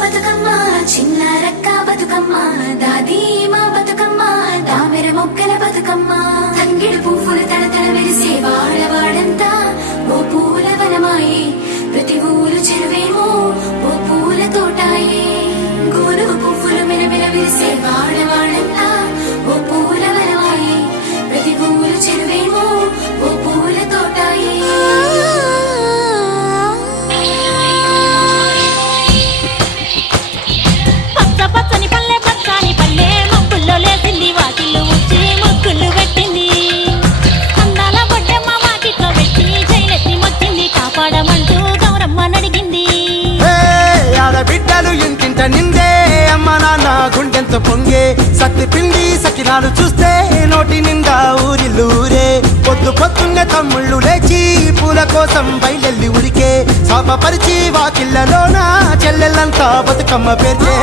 బతుకమ్మ చిన్నారక్క బతుకమ్మ దాది మా బతుకమ్మ దామెర మొక్కల బతుకమ్మ తంగిడు పువ్వులు తడతడ మెరిసే వాడవాడంతా ఓ పూల వనమాయే ప్రతి ఊరు చెరువేమో ఓ పూల తోటాయే గోరుగు పువ్వులు మెరమెర విరిసే వాడవాడంతా ఓ పూల వనమాయే ప్రతి ఊరు చెరువేమో ఓ పూల తోటాయే పచ్చని పల్లె పచ్చని పల్లె మబ్బుల్లో లేసింది వాకిళ్ళు ఉచ్చి ముగ్గులు పెట్టింది అందాల బొడ్డమ్మ వాకిట్లో పెట్టి జైలెత్తి మొచ్చింది కాపాడమంటూ గౌరమ్మ నడిగింది ఆడబిడ్డలు ఇంటింట నిందే అమ్మ నాన్న గుండెంత పొంగే సత్తి పిండి సకినాలు చూస్తే నోటి నిండా ఊరిల్లూరే పొద్దు పొద్దున్న తమ్ముళ్ళు లేచి పూల కోసం బయలెల్లి ఉరికే శాపపరిచి వాకిళ్ళలోన చెల్లెళ్ళంతా బతుకమ్మ పేర్చే